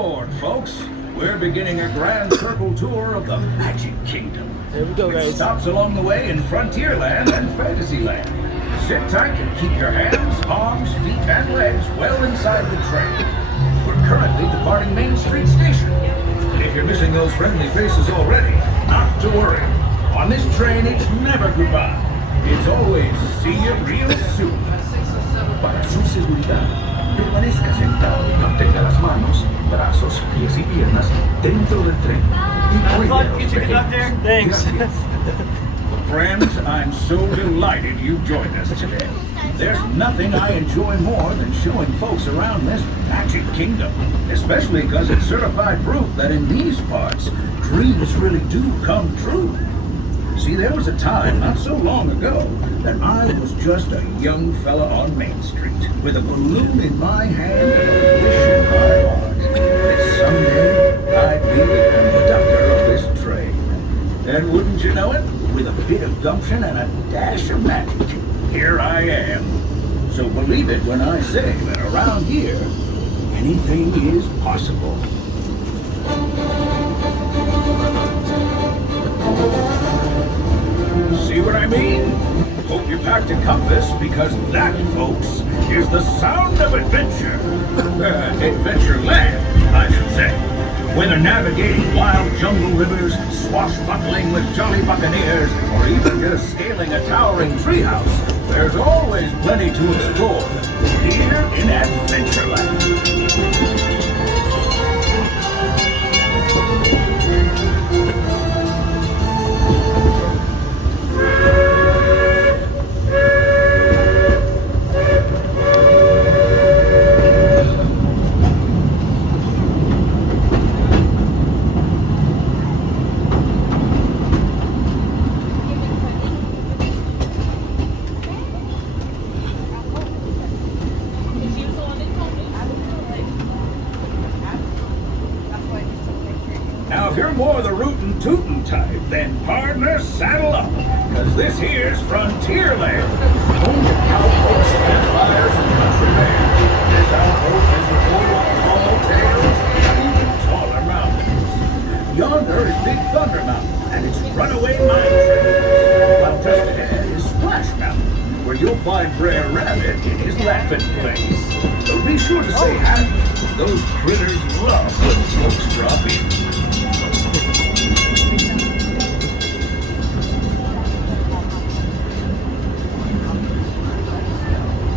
aboard, folks. We're beginning a grand circle tour of the Magic Kingdom. There we go, It guys. stops along the way in Frontierland and Fantasyland. Sit tight and keep your hands, arms, feet, and legs well inside the train. We're currently departing Main Street Station. And if you're missing those friendly faces already, not to worry. On this train, it's never goodbye. It's always see you real soon. Para su seguridad, permanezca sentado y mantenga las manos, brazos, pies y piernas dentro del tren. Y cuide a los pequeños. Thanks. Gracias. Friends, I'm so delighted you joined us today. There's nothing I enjoy more than showing folks around this Magic Kingdom, especially because it's certified proof that in these parts, dreams really do come true. See, there was a time not so long ago that I was just a young fella on Main Street with a balloon in my hand and a wish in my heart that someday I'd be the conductor of this train. And wouldn't you know it, with a bit of gumption and a dash of magic, here I am. So believe it when I say that around here, anything is possible. See what I mean? Hope you packed a compass, because that, folks, is the sound of adventure. Adventureland, I should say. Whether navigating wild jungle rivers, swashbuckling with jolly buccaneers, or even just scaling a towering treehouse, there's always plenty to explore here in Adventureland. Now, if you're more the rootin' tootin' type, then partner, saddle up, because this here's Frontierland, home to cowpokes, campfires, and country bands. This outpost is the full of tall tales and even taller mountains. Yonder is Big Thunder Mountain and its runaway mine trains, while just ahead is Splash Mountain, where you'll find Brer Rabbit in his laughing place. So be sure to say hi. Those critters love when folks drop in.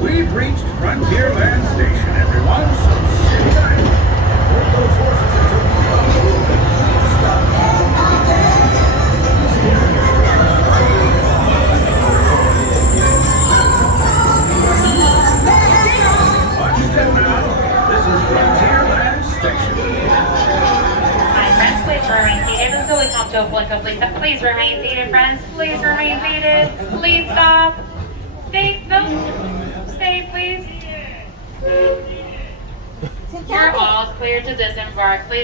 We've reached Frontierland Station, everyone, so sit tight and hold those horses until we come a little bit. Watch them now. This is Frontierland Station. Hi, friends, please remain seated until we come to a point complete. Please remain seated, friends. Please remain seated. Please stop. Stay. No. Stay, please. You're all clear to disembark. Please